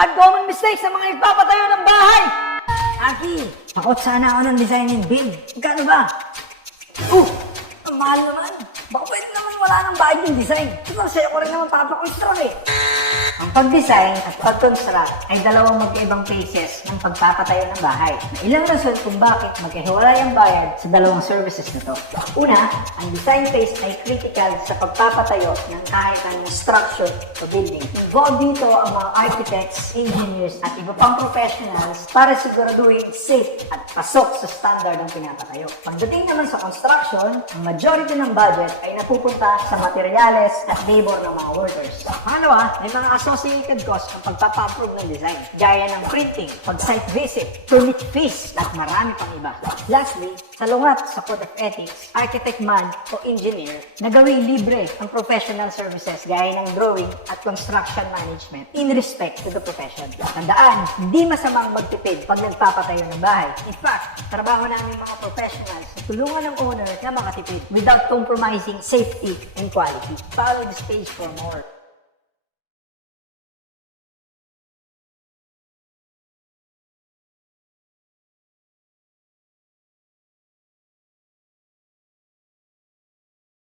Uncommon mistakes ng mga nagpapatayo ng bahay! Aki, takot sana ako ng design and build. Gano ba? Uh, ang mahal naman. Baka pwede naman wala nang bayad yung design. Ito kasi ako rin naman papakonstruct eh. Pag-design at pag-construct ay dalawang magkaibang phases ng pagpapatayo ng bahay. Na ilang rason kung bakit magkahiwalay ang bayad sa dalawang services na to. Una, ang design phase ay critical sa pagpapatayo ng kahit anong structure o building. Involved dito ang mga architects, engineers, at iba pang professionals para siguraduhin safe at pasok sa standard ng pinapatayo. Pagdating naman sa construction, ang majority ng budget ay napupunta sa materyales at labor ng mga workers. Pangalawa, may mga associated costs ang pagpapa-approve ng design, gaya ng printing, pag-site visit, permit fees, at marami pang iba. Lastly, sa lungat sa Code of Ethics, architect man o engineer na gawing libre ang professional services gaya ng drawing at construction management in respect to the profession. Tandaan, hindi masamang magtipid pag nagpapatayo ng bahay. In fact, trabaho namin mga professionals na tulungan ng owner na makatipid without compromising safety and quality. Follow this page for more.